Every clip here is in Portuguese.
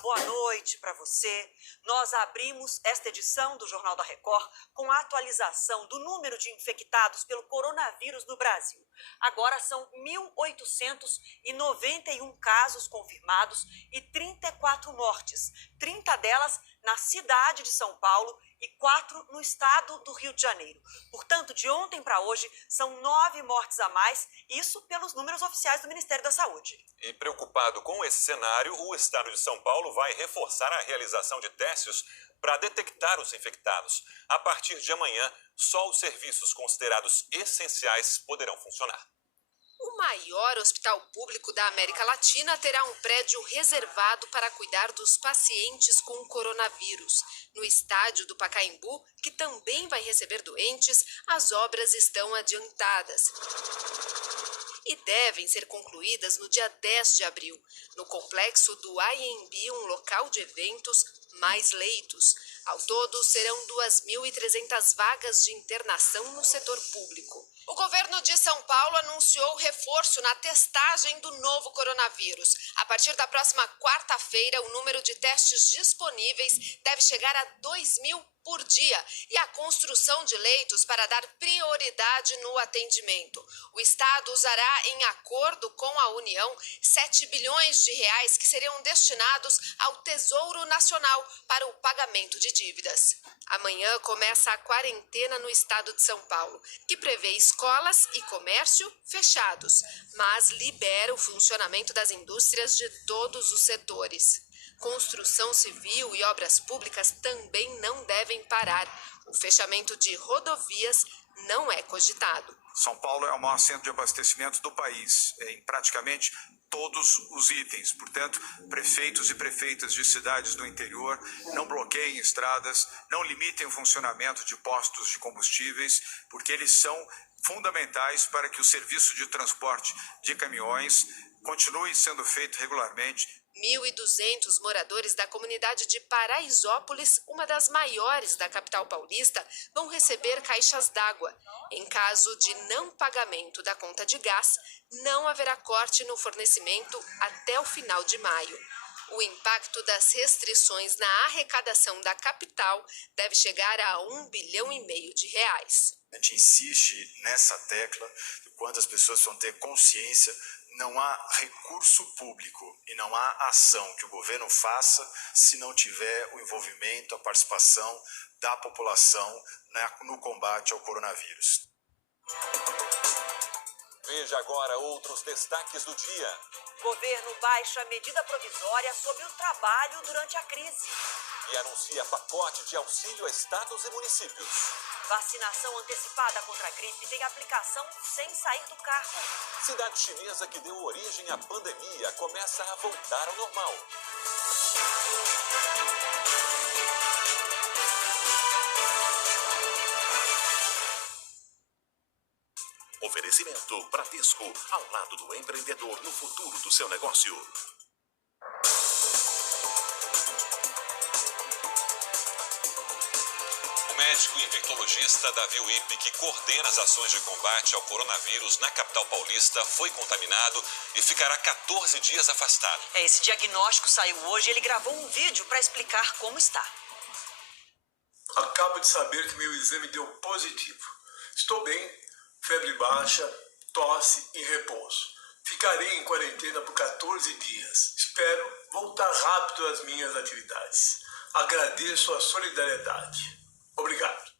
boa noite para você. Nós abrimos esta edição do Jornal da Record com a atualização do número de infectados pelo coronavírus no Brasil. Agora são 1.891 casos confirmados e 34 mortes, 30 delas na cidade de São Paulo e 4 no estado do Rio de Janeiro. Portanto, de ontem para hoje, são 9 mortes a mais, isso pelos números oficiais do Ministério da Saúde. E preocupado com esse cenário, o estado de São Paulo vai reforçar a realização de testes para detectar os infectados. A partir de amanhã, só os serviços considerados essenciais poderão funcionar. O maior hospital público da América Latina terá um prédio reservado para cuidar dos pacientes com coronavírus. No estádio do Pacaembu, que também vai receber doentes, as obras estão adiantadas e devem ser concluídas no dia 10 de abril. No complexo do IMB, um local de eventos, mais leitos. Ao todo, serão 2.300 vagas de internação no setor público. O governo de São Paulo anunciou reforço na testagem do novo coronavírus. A partir da próxima quarta-feira, o número de testes disponíveis deve chegar a 2.000 por dia e a construção de leitos para dar prioridade no atendimento. O Estado usará, em acordo com a União, 7 bilhões de reais que seriam destinados ao Tesouro Nacional para o pagamento de dívidas. Amanhã começa a quarentena no estado de São Paulo, que prevê escolas e comércio fechados, mas libera o funcionamento das indústrias de todos os setores. Construção civil e obras públicas também não devem parar. O fechamento de rodovias não é cogitado. São Paulo é o maior centro de abastecimento do país, em praticamente todos os itens. Portanto, prefeitos e prefeitas de cidades do interior não bloqueiem estradas, não limitem o funcionamento de postos de combustíveis, porque eles são fundamentais para que o serviço de transporte de caminhões continue sendo feito regularmente. 1.200 moradores da comunidade de Paraisópolis, uma das maiores da capital paulista, vão receber caixas d'água. Em caso de não pagamento da conta de gás, não haverá corte no fornecimento até o final de maio. O impacto das restrições na arrecadação da capital deve chegar a 1,5 bilhão de reais. A gente insiste nessa tecla de quando as pessoas vão ter consciência. Não há recurso público e não há ação que o governo faça se não tiver o envolvimento, a participação da população no combate ao coronavírus. Veja agora outros destaques do dia. Governo baixa medida provisória sobre o trabalho durante a crise. E anuncia pacote de auxílio a estados e municípios. Vacinação antecipada contra a gripe tem aplicação sem sair do carro. Cidade chinesa que deu origem à pandemia começa a voltar ao normal. Oferecimento Bradesco, ao lado do empreendedor no futuro do seu negócio. O médico infectologista Davi Wippe, que coordena as ações de combate ao coronavírus na capital paulista, foi contaminado e ficará 14 dias afastado. Esse diagnóstico saiu hoje e ele gravou um vídeo para explicar como está. Acabo de saber que meu exame deu positivo. Estou bem, febre baixa, tosse e repouso. Ficarei em quarentena por 14 dias. Espero voltar rápido às minhas atividades. Agradeço a solidariedade. Obrigado.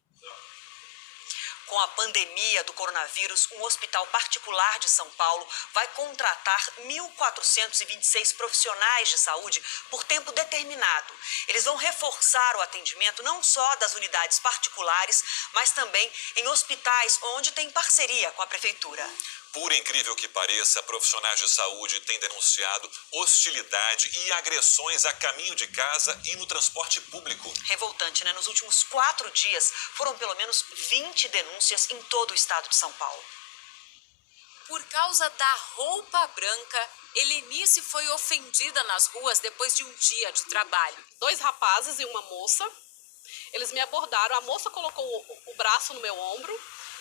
Com a pandemia do coronavírus, um hospital particular de São Paulo vai contratar 1.426 profissionais de saúde por tempo determinado. Eles vão reforçar o atendimento não só das unidades particulares, mas também em hospitais onde tem parceria com a prefeitura. Por incrível que pareça, profissionais de saúde têm denunciado hostilidade e agressões a caminho de casa e no transporte público. Revoltante, né? Nos últimos 4 dias, foram pelo menos 20 denúncias em todo o estado de São Paulo. Por causa da roupa branca, Helenice foi ofendida nas ruas depois de um dia de trabalho. 2 rapazes e uma moça, eles me abordaram, a moça colocou o braço no meu ombro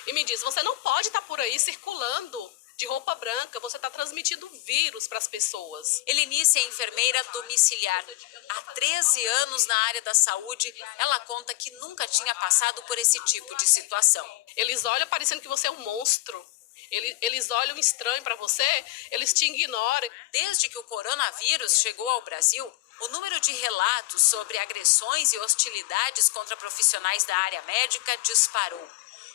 e me disse: você não pode estar por aí circulando de roupa branca, você está transmitindo vírus para as pessoas. Helenice é enfermeira domiciliar. Há 13 anos na área da saúde, ela conta que nunca tinha passado por esse tipo de situação. Eles olham parecendo que você é um monstro. Eles olham estranho para você, eles te ignoram. Desde que o coronavírus chegou ao Brasil, o número de relatos sobre agressões e hostilidades contra profissionais da área médica disparou.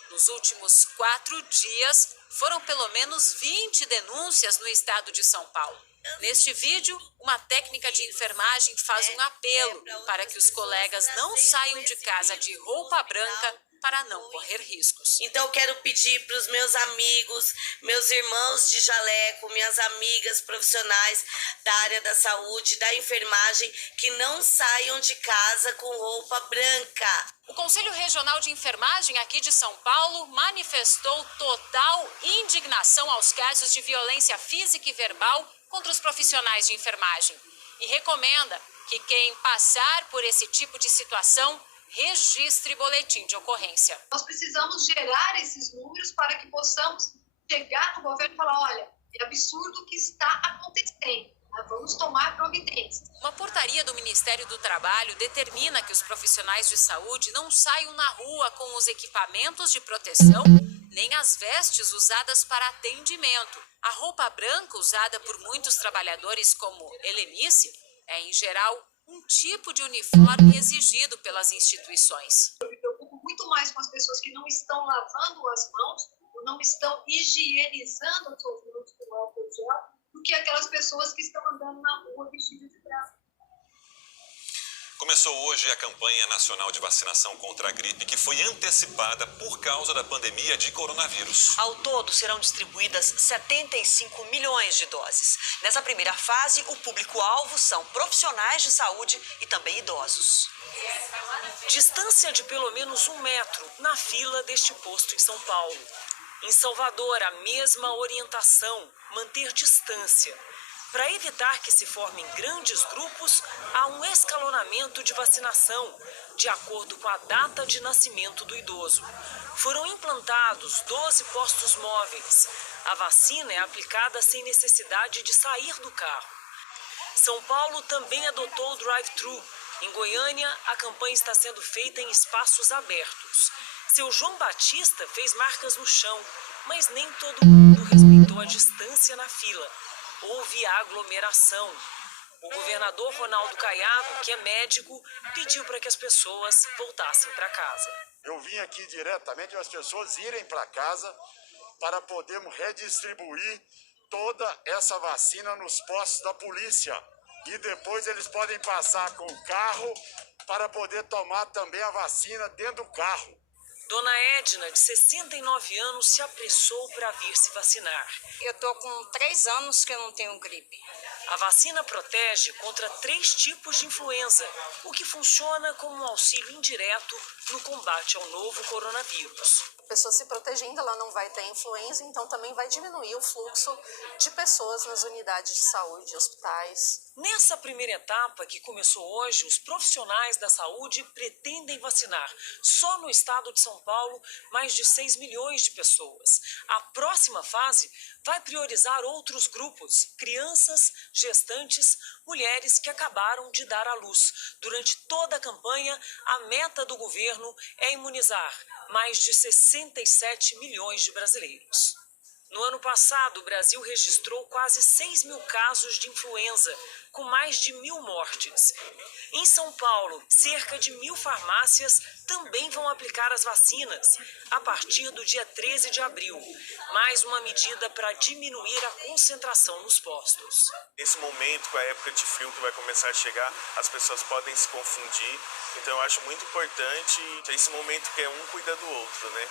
Nos últimos 4 dias, foram pelo menos 20 denúncias no estado de São Paulo. Neste vídeo, uma técnica de enfermagem faz um apelo para que os colegas não saiam de casa de roupa branca para não correr riscos. Então eu quero pedir para os meus amigos, meus irmãos de jaleco, minhas amigas profissionais da área da saúde, da enfermagem, que não saiam de casa com roupa branca. O Conselho Regional de Enfermagem aqui de São Paulo manifestou total indignação aos casos de violência física e verbal contra os profissionais de enfermagem e recomenda que quem passar por esse tipo de situação registre boletim de ocorrência. Nós precisamos gerar esses números para que possamos chegar no governo e falar, olha, é absurdo o que está acontecendo, vamos tomar providências. Uma portaria do Ministério do Trabalho determina que os profissionais de saúde não saiam na rua com os equipamentos de proteção, nem as vestes usadas para atendimento. A roupa branca usada por muitos trabalhadores como Helenice é, em geral, um tipo de uniforme exigido pelas instituições. Eu me preocupo muito mais com as pessoas que não estão lavando as mãos, ou não estão higienizando as suas mãos com álcool gel, do que aquelas pessoas que estão andando na rua vestidas de branco. Começou hoje a campanha nacional de vacinação contra a gripe, que foi antecipada por causa da pandemia de coronavírus. Ao todo, serão distribuídas 75 milhões de doses. Nessa primeira fase, o público-alvo são profissionais de saúde e também idosos. Distância de pelo menos 1 metro na fila deste posto em São Paulo. Em Salvador, a mesma orientação, manter distância. Para evitar que se formem grandes grupos, há um escalonamento de vacinação, de acordo com a data de nascimento do idoso. Foram implantados 12 postos móveis. A vacina é aplicada sem necessidade de sair do carro. São Paulo também adotou o drive-thru. Em Goiânia, a campanha está sendo feita em espaços abertos. Seu João Batista fez marcas no chão, mas nem todo mundo respeitou a distância na fila. Houve aglomeração. O governador Ronaldo Caiado, que é médico, pediu para que as pessoas voltassem para casa. Eu vim aqui diretamente as pessoas irem para casa para podermos redistribuir toda essa vacina nos postos da polícia. E depois eles podem passar com o carro para poder tomar também a vacina dentro do carro. Dona Edna, de 69 anos, se apressou para vir se vacinar. Eu estou com 3 anos que eu não tenho gripe. A vacina protege contra 3 tipos de influenza, o que funciona como um auxílio indireto no combate ao novo coronavírus. A pessoa se protegendo, ela não vai ter influenza, então também vai diminuir o fluxo de pessoas nas unidades de saúde, hospitais. Nessa primeira etapa, que começou hoje, os profissionais da saúde pretendem vacinar, só no estado de São Paulo, mais de 6 milhões de pessoas. A próxima fase vai priorizar outros grupos, crianças, gestantes, mulheres que acabaram de dar à luz. Durante toda a campanha, a meta do governo é imunizar mais de 67 milhões de brasileiros. No ano passado, o Brasil registrou quase 6 mil casos de influenza, com mais de 1.000 mortes. Em São Paulo, cerca de 1.000 farmácias também vão aplicar as vacinas a partir do dia 13 de abril. Mais uma medida para diminuir a concentração nos postos. Nesse momento, com a época de frio que vai começar a chegar, as pessoas podem se confundir. Então eu acho muito importante esse momento que é um cuida do outro, né?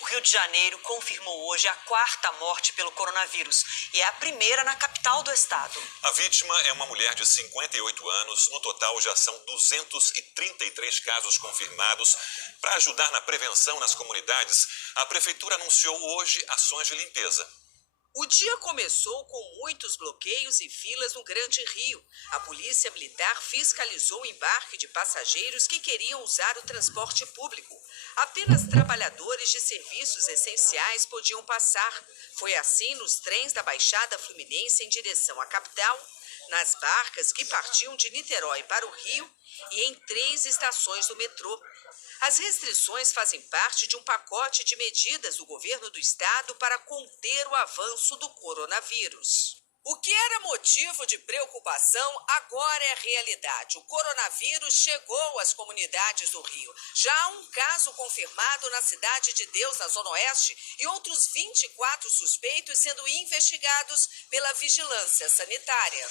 O Rio de Janeiro confirmou hoje a 4ª morte pelo coronavírus e é a primeira na capital do estado. A vítima é uma mulher de 58 anos. No total, já são 233 casos confirmados. Para ajudar na prevenção nas comunidades, a prefeitura anunciou hoje ações de limpeza. O dia começou com muitos bloqueios e filas no Grande Rio. A Polícia Militar fiscalizou o embarque de passageiros que queriam usar o transporte público. Apenas trabalhadores de serviços essenciais podiam passar. Foi assim nos trens da Baixada Fluminense em direção à capital, nas barcas que partiam de Niterói para o Rio e em 3 estações do metrô. As restrições fazem parte de um pacote de medidas do governo do estado para conter o avanço do coronavírus. O que era motivo de preocupação agora é realidade. O coronavírus chegou às comunidades do Rio. Já há um caso confirmado na Cidade de Deus, na Zona Oeste, e outros 24 suspeitos sendo investigados pela Vigilância Sanitária.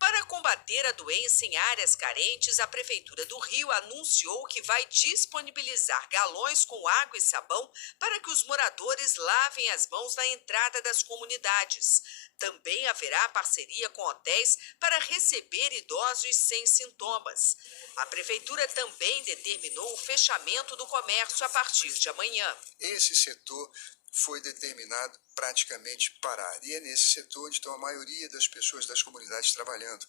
Para combater a doença em áreas carentes, a Prefeitura do Rio anunciou que vai disponibilizar galões com água e sabão para que os moradores lavem as mãos na entrada das comunidades. Também haverá parceria com hotéis para receber idosos sem sintomas. A Prefeitura também determinou o fechamento do comércio a partir de amanhã. Esse setor foi determinado praticamente parar. E é nesse setor onde estão a maioria das pessoas das comunidades trabalhando,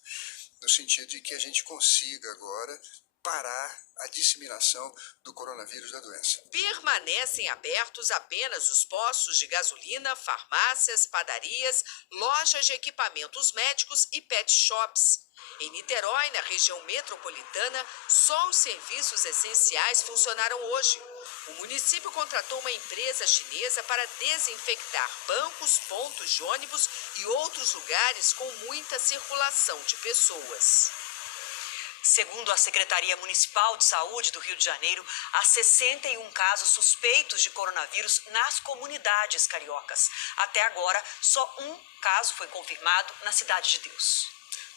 no sentido de que a gente consiga agora parar a disseminação do coronavírus da doença. Permanecem abertos apenas os postos de gasolina, farmácias, padarias, lojas de equipamentos médicos e pet shops. Em Niterói, na região metropolitana, só os serviços essenciais funcionaram hoje. O município contratou uma empresa chinesa para desinfectar bancos, pontos de ônibus e outros lugares com muita circulação de pessoas. Segundo a Secretaria Municipal de Saúde do Rio de Janeiro, há 61 casos suspeitos de coronavírus nas comunidades cariocas. Até agora, só um caso foi confirmado na Cidade de Deus.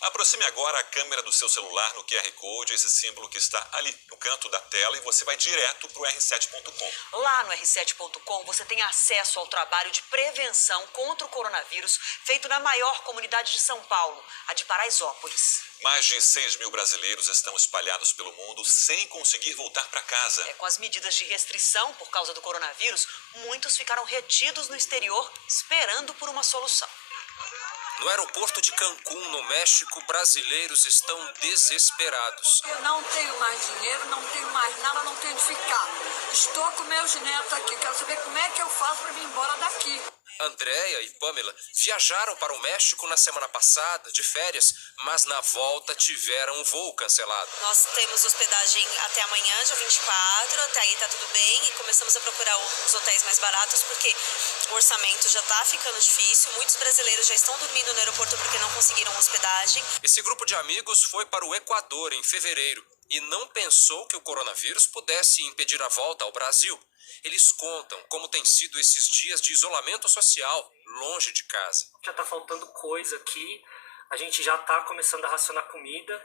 Aproxime agora a câmera do seu celular no QR Code, esse símbolo que está ali no canto da tela, e você vai direto para o R7.com. Lá no R7.com você tem acesso ao trabalho de prevenção contra o coronavírus feito na maior comunidade de São Paulo, a de Paraisópolis. Mais de 6 mil brasileiros estão espalhados pelo mundo sem conseguir voltar para casa. Com as medidas de restrição por causa do coronavírus, muitos ficaram retidos no exterior esperando por uma solução. No aeroporto de Cancún, no México, brasileiros estão desesperados. Eu não tenho mais dinheiro, não tenho mais nada, não tenho onde ficar. Estou com meus netos aqui, quero saber como é que eu faço para vir embora daqui. Andréia e Pamela viajaram para o México na semana passada, de férias, mas na volta tiveram um voo cancelado. Nós temos hospedagem até amanhã, dia 24, até aí tá tudo bem, e começamos a procurar os hotéis mais baratos, porque o orçamento já tá ficando difícil, muitos brasileiros já estão dormindo no aeroporto porque não conseguiram hospedagem. Esse grupo de amigos foi para o Equador em fevereiro e não pensou que o coronavírus pudesse impedir a volta ao Brasil. Eles contam como tem sido esses dias de isolamento social, longe de casa. Já tá faltando coisa aqui, a gente já tá começando a racionar comida,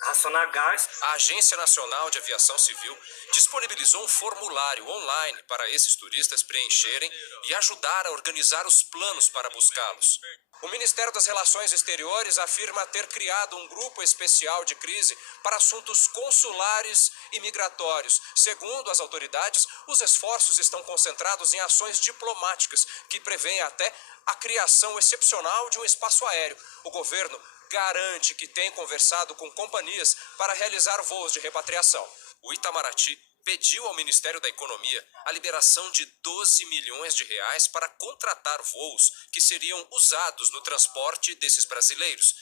racionar gás. A Agência Nacional de Aviação Civil disponibilizou um formulário online para esses turistas preencherem e ajudar a organizar os planos para buscá-los. O Ministério das Relações Exteriores afirma ter criado um grupo especial de crise para assuntos consulares e migratórios. Segundo as autoridades, os esforços estão concentrados em ações diplomáticas que prevêem até a criação excepcional de um espaço aéreo. O governo garante que tem conversado com companhias para realizar voos de repatriação. O Itamaraty pediu ao Ministério da Economia a liberação de 12 milhões de reais para contratar voos que seriam usados no transporte desses brasileiros.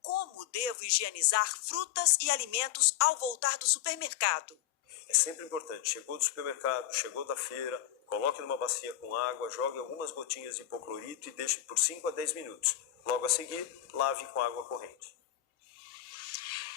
Como devo higienizar frutas e alimentos ao voltar do supermercado? É sempre importante, chegou do supermercado, chegou da feira, coloque numa bacia com água, jogue algumas gotinhas de hipoclorito e deixe por 5 a 10 minutos. Logo a seguir, lave com água corrente.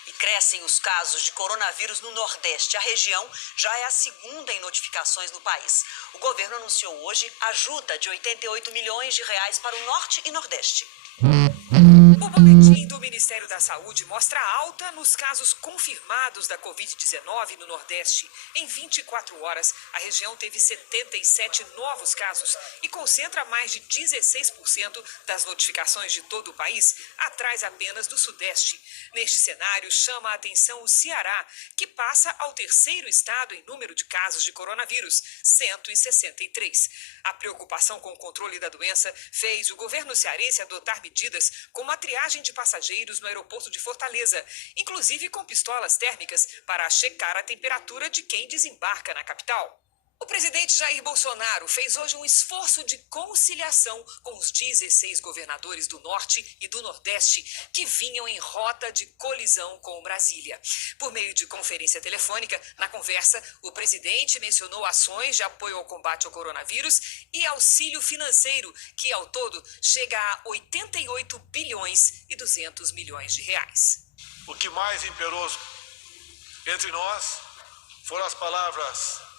E crescem os casos de coronavírus no Nordeste. A região já é a segunda em notificações no país. O governo anunciou hoje ajuda de 88 milhões de reais para o Norte e Nordeste. O Boletim do Ministério da Saúde mostra alta nos casos confirmados da Covid-19 no Nordeste. Em 24 horas, a região teve 77 novos casos e concentra mais de 16% das notificações de todo o país, atrás apenas do Sudeste. Neste cenário, chama a atenção o Ceará, que passa ao terceiro estado em número de casos de coronavírus, 163. A preocupação com o controle da doença fez o governo cearense adotar medidas como a triagem de passageiros no aeroporto de Fortaleza, inclusive com pistolas térmicas para checar a temperatura de quem desembarca na capital. O presidente Jair Bolsonaro fez hoje um esforço de conciliação com os 16 governadores do Norte e do Nordeste que vinham em rota de colisão com Brasília. Por meio de conferência telefônica, na conversa, o presidente mencionou ações de apoio ao combate ao coronavírus e auxílio financeiro, que ao todo chega a 88 bilhões e 200 milhões de reais. O que mais imperou entre nós foram as palavras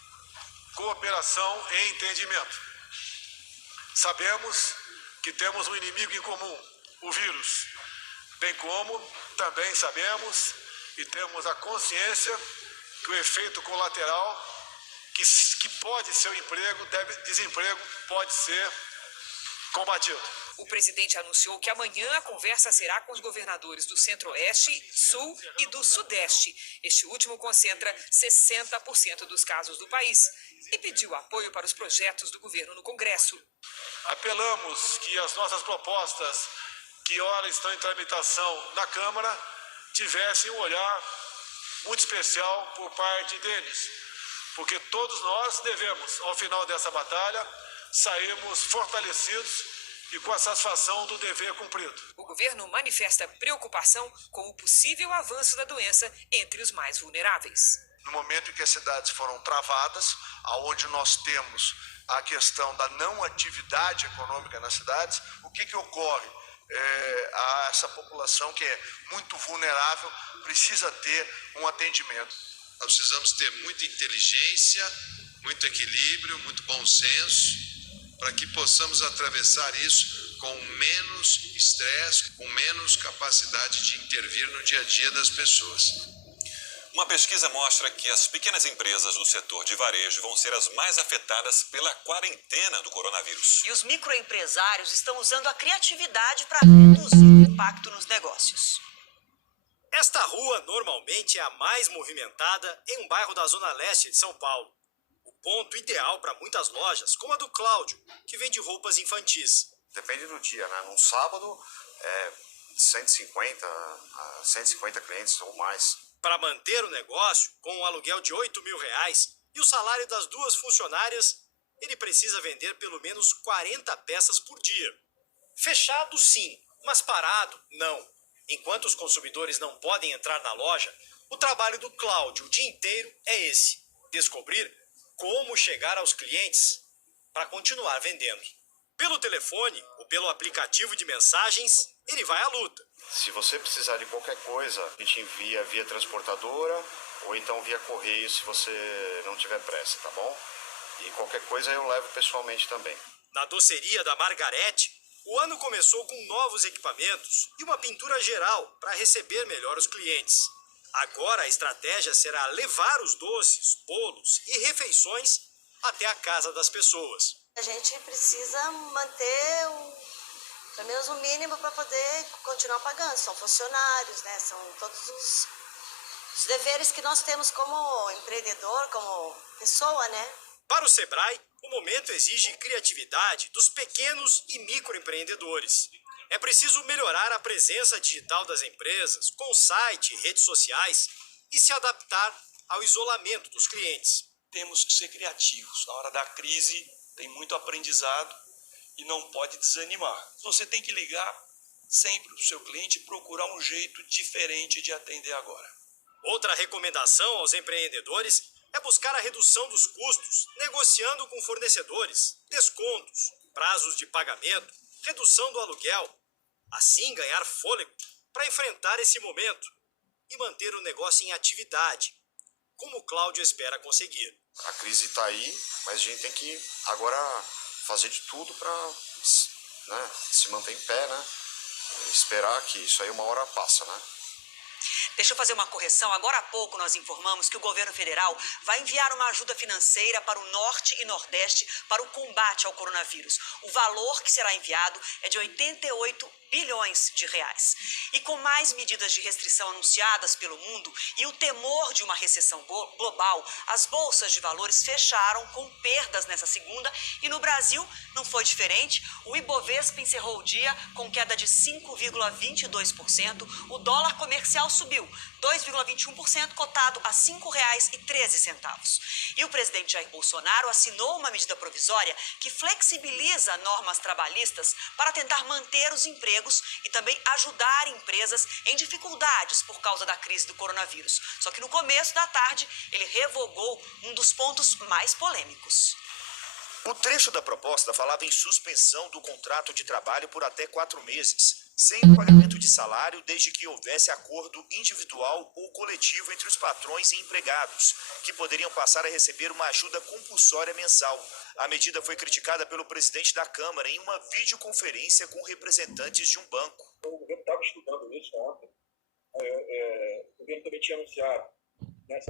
cooperação e entendimento. Sabemos que temos um inimigo em comum, o vírus, bem como também sabemos e temos a consciência que o efeito colateral que pode ser o desemprego pode ser combatido. O presidente anunciou que amanhã a conversa será com os governadores do Centro-Oeste, Sul e do Sudeste. Este último concentra 60% dos casos do país e pediu apoio para os projetos do governo no Congresso. Apelamos que as nossas propostas, que ora estão em tramitação na Câmara, tivessem um olhar muito especial por parte deles, porque todos nós devemos, ao final dessa batalha, sairmos fortalecidos e com a satisfação do dever cumprido. O governo manifesta preocupação com o possível avanço da doença entre os mais vulneráveis. No momento em que as cidades foram travadas, aonde nós temos a questão da não atividade econômica nas cidades, o que ocorre? A essa população que é muito vulnerável precisa ter um atendimento. Nós precisamos ter muita inteligência, muito equilíbrio, muito bom senso, para que possamos atravessar isso com menos estresse, com menos capacidade de intervir no dia a dia das pessoas. Uma pesquisa mostra que as pequenas empresas do setor de varejo vão ser as mais afetadas pela quarentena do coronavírus. E os microempresários estão usando a criatividade para reduzir o impacto nos negócios. Esta rua normalmente é a mais movimentada em um bairro da Zona Leste de São Paulo. O ponto ideal para muitas lojas, como a do Cláudio, que vende roupas infantis. Depende do dia, né? Num sábado, 150 a 150 clientes ou mais. Para manter o negócio, com um aluguel de R$8.000 e o salário das 2 funcionárias, ele precisa vender pelo menos 40 peças por dia. Fechado, sim, mas parado, não. Enquanto os consumidores não podem entrar na loja, o trabalho do Cláudio o dia inteiro é esse: descobrir como chegar aos clientes para continuar vendendo. Pelo telefone ou pelo aplicativo de mensagens, ele vai à luta. Se você precisar de qualquer coisa, a gente envia via transportadora ou então via correio se você não tiver pressa, tá bom? E qualquer coisa eu levo pessoalmente também. Na doceria da Margarete, o ano começou com novos equipamentos e uma pintura geral para receber melhor os clientes. Agora a estratégia será levar os doces, bolos e refeições até a casa das pessoas. A gente precisa manter pelo menos o mínimo para poder continuar pagando. São funcionários, né? São todos os deveres que nós temos como empreendedor, como pessoa, né? Para o Sebrae, o momento exige criatividade dos pequenos e microempreendedores. É preciso melhorar a presença digital das empresas, com site e redes sociais, e se adaptar ao isolamento dos clientes. Temos que ser criativos. Na hora da crise, tem muito aprendizado e não pode desanimar. Você tem que ligar sempre para o seu cliente e procurar um jeito diferente de atender agora. Outra recomendação aos empreendedores é buscar a redução dos custos, negociando com fornecedores, descontos, prazos de pagamento, redução do aluguel. Assim ganhar fôlego para enfrentar esse momento e manter o negócio em atividade, como o Cláudio espera conseguir. A crise está aí, mas a gente tem que agora fazer de tudo para se manter em pé, né? esperar que isso aí uma hora passa, né? Deixa eu fazer uma correção. Agora há pouco nós informamos que o governo federal vai enviar uma ajuda financeira para o Norte e Nordeste para o combate ao coronavírus. O valor que será enviado é de 88 bilhões de reais. E com mais medidas de restrição anunciadas pelo mundo e o temor de uma recessão global, as bolsas de valores fecharam com perdas nessa segunda e no Brasil não foi diferente. O Ibovespa encerrou o dia com queda de 5,22%. O dólar comercial subiu 2,21%, cotado a R$ 5,13. E o presidente Jair Bolsonaro assinou uma medida provisória que flexibiliza normas trabalhistas para tentar manter os empregos e também ajudar empresas em dificuldades por causa da crise do coronavírus. Só que no começo da tarde, ele revogou um dos pontos mais polêmicos. O trecho da proposta falava em suspensão do contrato de trabalho por até 4 meses, sem o pagamento de salário desde que houvesse acordo individual ou coletivo entre os patrões e empregados, que poderiam passar a receber uma ajuda compulsória mensal. A medida foi criticada pelo presidente da Câmara em uma videoconferência com representantes de um banco. O governo estava estudando isso ontem. O governo também tinha anunciado